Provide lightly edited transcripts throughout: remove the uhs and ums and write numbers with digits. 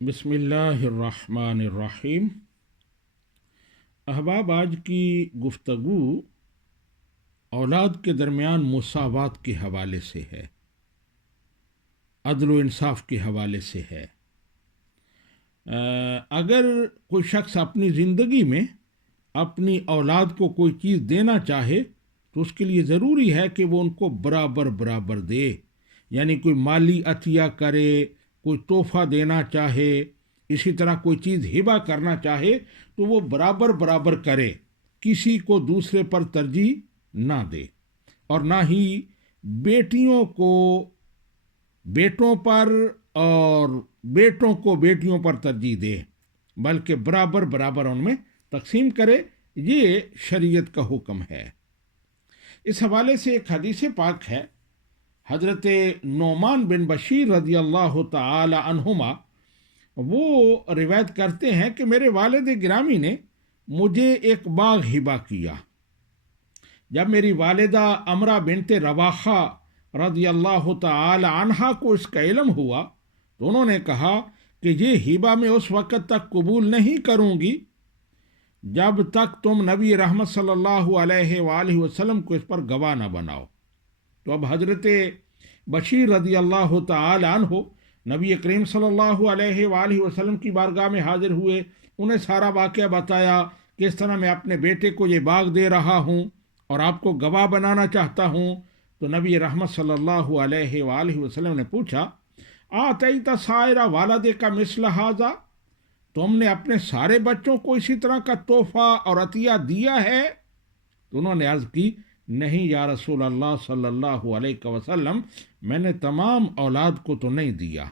بسم اللہ الرحمن الرحیم۔ احباب، آج کی گفتگو اولاد کے درمیان مساوات کے حوالے سے ہے، عدل و انصاف کے حوالے سے ہے۔ اگر کوئی شخص اپنی زندگی میں اپنی اولاد کو کوئی چیز دینا چاہے تو اس کے لیے ضروری ہے کہ وہ ان کو برابر برابر دے، یعنی کوئی مالی عطیہ کرے، کوئی تحفہ دینا چاہے، اسی طرح کوئی چیز ہبہ کرنا چاہے تو وہ برابر برابر کرے، کسی کو دوسرے پر ترجیح نہ دے، اور نہ ہی بیٹیوں کو بیٹوں پر اور بیٹوں کو بیٹیوں پر ترجیح دے، بلکہ برابر برابر ان میں تقسیم کرے۔ یہ شریعت کا حکم ہے۔ اس حوالے سے ایک حدیث پاک ہے، حضرت نعمان بن بشیر رضی اللہ تعالی عنہما وہ روایت کرتے ہیں کہ میرے والد گرامی نے مجھے ایک باغ ہبہ کیا۔ جب میری والدہ امرہ بنت رواحہ رضی اللہ تعالی عنہا کو اس کا علم ہوا تو انہوں نے کہا کہ یہ ہبہ میں اس وقت تک قبول نہیں کروں گی جب تک تم نبی رحمت صلی اللہ علیہ وآلہ وسلم کو اس پر گواہ نہ بناؤ۔ تو اب حضرت بشیر رضی اللہ تعالی عنہ نبی کریم صلی اللہ علیہ وآلہ وسلم کی بارگاہ میں حاضر ہوئے، انہیں سارا واقعہ بتایا کہ اس طرح میں اپنے بیٹے کو یہ باغ دے رہا ہوں اور آپ کو گواہ بنانا چاہتا ہوں۔ تو نبی رحمت صلی اللہ علیہ وآلہ وسلم نے پوچھا، آتیت سائر والدک مثل ھذا، تم نے اپنے سارے بچوں کو اسی طرح کا تحفہ اور عطیہ دیا ہے؟ تو انہوں نے عرض کی، نہیں یا رسول اللہ صلی اللہ علیہ وسلم، میں نے تمام اولاد کو تو نہیں دیا۔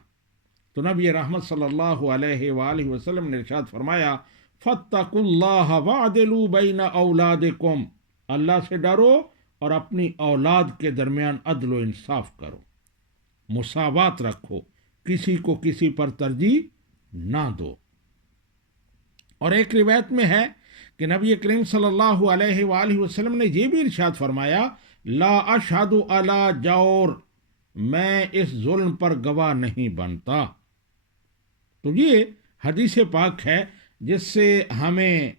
تو نبی رحمت صلی اللہ علیہ وآلہ وسلم نے ارشاد فرمایا، فاتقوا اللہ واعدلوا بین اولادکم، اللہ سے ڈرو اور اپنی اولاد کے درمیان عدل و انصاف کرو، مساوات رکھو، کسی کو کسی پر ترجیح نہ دو۔ اور ایک روایت میں ہے کہ نبی کریم صلی اللہ علیہ وآلہ وسلم نے یہ بھی ارشاد فرمایا، لا اشہد علی جور، میں اس ظلم پر گواہ نہیں بنتا۔ تو یہ حدیث پاک ہے جس سے ہمیں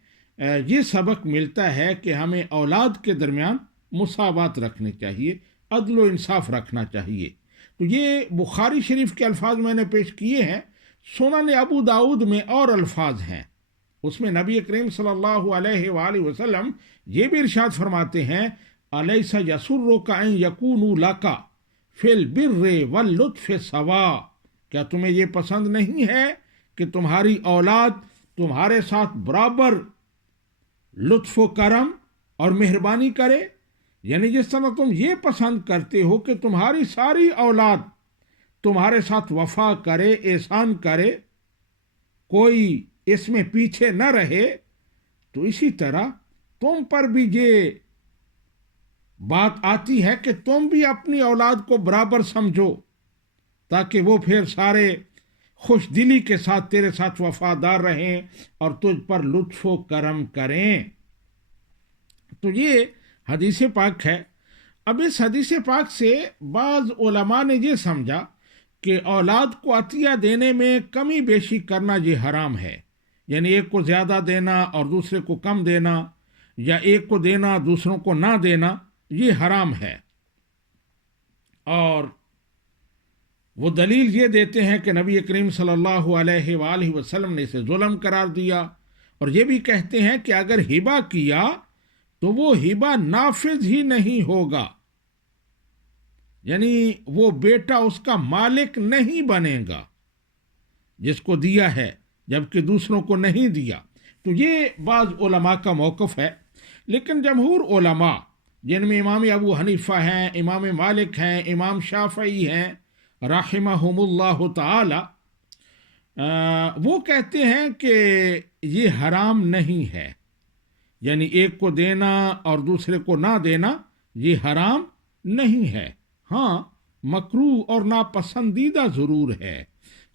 یہ سبق ملتا ہے کہ ہمیں اولاد کے درمیان مساوات رکھنی چاہیے، عدل و انصاف رکھنا چاہیے۔ تو یہ بخاری شریف کے الفاظ میں نے پیش کیے ہیں، سنن ابو داؤد میں اور الفاظ ہیں، اس میں نبی کریم صلی اللہ علیہ وآلہ وسلم یہ بھی ارشاد فرماتے ہیں، الیس یسرک ان یکونوا لک فی البر واللطف سواء، کیا تمہیں یہ پسند نہیں ہے کہ تمہاری اولاد تمہارے ساتھ برابر لطف و کرم اور مہربانی کرے؟ یعنی جس طرح تم یہ پسند کرتے ہو کہ تمہاری ساری اولاد تمہارے ساتھ وفا کرے، احسان کرے، کوئی اس میں پیچھے نہ رہے، تو اسی طرح تم پر بھی یہ بات آتی ہے کہ تم بھی اپنی اولاد کو برابر سمجھو، تاکہ وہ پھر سارے خوش دلی کے ساتھ تیرے ساتھ وفادار رہیں اور تجھ پر لطف و کرم کریں۔ تو یہ حدیث پاک ہے۔ اب اس حدیث پاک سے بعض علماء نے یہ سمجھا کہ اولاد کو عطیہ دینے میں کمی بیشی کرنا یہ حرام ہے، یعنی ایک کو زیادہ دینا اور دوسرے کو کم دینا، یا ایک کو دینا دوسروں کو نہ دینا، یہ حرام ہے۔ اور وہ دلیل یہ دیتے ہیں کہ نبی کریم صلی اللہ علیہ وآلہ وسلم نے اسے ظلم قرار دیا، اور یہ بھی کہتے ہیں کہ اگر ہبہ کیا تو وہ ہبہ نافذ ہی نہیں ہوگا، یعنی وہ بیٹا اس کا مالک نہیں بنے گا جس کو دیا ہے، جبکہ دوسروں کو نہیں دیا۔ تو یہ بعض علماء کا موقف ہے، لیکن جمہور علماء جن میں امام ابو حنیفہ ہیں، امام مالک ہیں، امام شافعی ہیں رحمہم اللہ تعالی، وہ کہتے ہیں کہ یہ حرام نہیں ہے، یعنی ایک کو دینا اور دوسرے کو نہ دینا یہ حرام نہیں ہے، ہاں مکروہ اور ناپسندیدہ ضرور ہے،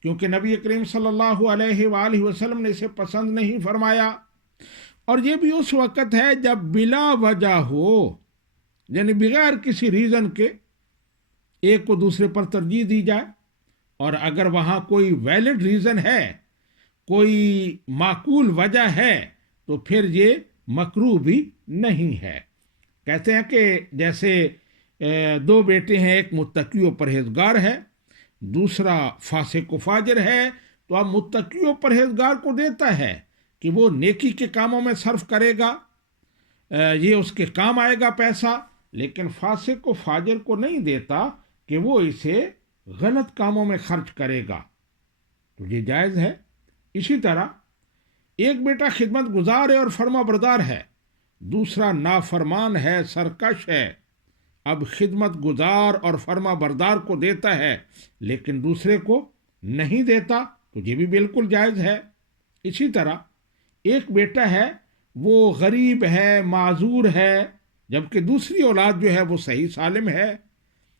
کیونکہ نبی کریم صلی اللہ علیہ وآلہ وسلم نے اسے پسند نہیں فرمایا، اور یہ بھی اس وقت ہے جب بلا وجہ ہو، یعنی بغیر کسی ریزن کے ایک کو دوسرے پر ترجیح دی جائے، اور اگر وہاں کوئی ویلڈ ریزن ہے کوئی معقول وجہ ہے تو پھر یہ مکروہ بھی نہیں ہے۔ کہتے ہیں کہ جیسے دو بیٹے ہیں، ایک متقی و پرہیزگار ہے، دوسرا فاسق و فاجر ہے، تو اب متقی و پرہیزگار کو دیتا ہے کہ وہ نیکی کے کاموں میں صرف کرے گا، یہ اس کے کام آئے گا پیسہ، لیکن فاسق و فاجر کو نہیں دیتا کہ وہ اسے غلط کاموں میں خرچ کرے گا، تو یہ جائز ہے۔ اسی طرح ایک بیٹا خدمت گزار ہے اور فرما بردار ہے، دوسرا نافرمان ہے، سرکش ہے، اب خدمت گزار اور فرما بردار کو دیتا ہے لیکن دوسرے کو نہیں دیتا، تو یہ بھی بالکل جائز ہے۔ اسی طرح ایک بیٹا ہے وہ غریب ہے، معذور ہے، جبکہ دوسری اولاد جو ہے وہ صحیح سالم ہے،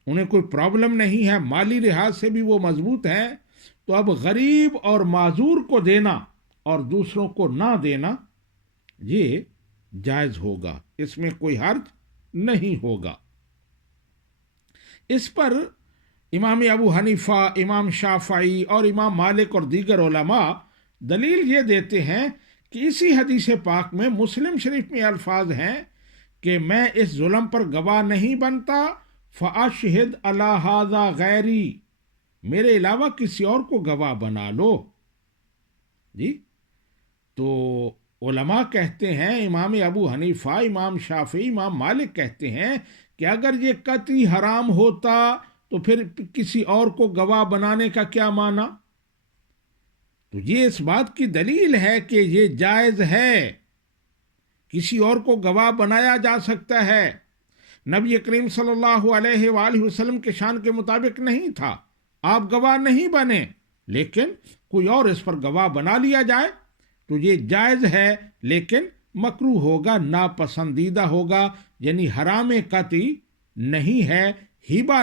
انہیں کوئی پرابلم نہیں ہے، مالی لحاظ سے بھی وہ مضبوط ہیں، تو اب غریب اور معذور کو دینا اور دوسروں کو نہ دینا یہ جائز ہوگا، اس میں کوئی حرج نہیں ہوگا۔ اس پر امام ابو حنیفہ، امام شافعی اور امام مالک اور دیگر علماء دلیل یہ دیتے ہیں کہ اسی حدیث پاک میں مسلم شریف میں الفاظ ہیں کہ میں اس ظلم پر گواہ نہیں بنتا، فاشہد علی ھذا غیری، میرے علاوہ کسی اور کو گواہ بنا لو۔ جی تو علماء کہتے ہیں، امام ابو حنیفہ، امام شافعی، امام مالک کہتے ہیں کہ اگر یہ قطعی حرام ہوتا تو پھر کسی اور کو گواہ بنانے کا کیا معنی؟ تو یہ اس بات کی دلیل ہے کہ یہ جائز ہے، کسی اور کو گواہ بنایا جا سکتا ہے۔ نبی کریم صلی اللہ علیہ وآلہ وسلم کے شان کے مطابق نہیں تھا، آپ گواہ نہیں بنے، لیکن کوئی اور اس پر گواہ بنا لیا جائے تو یہ جائز ہے، لیکن مکروہ ہوگا، ناپسندیدہ ہوگا، یعنی حرام قطعی نہیں ہے، ہبہ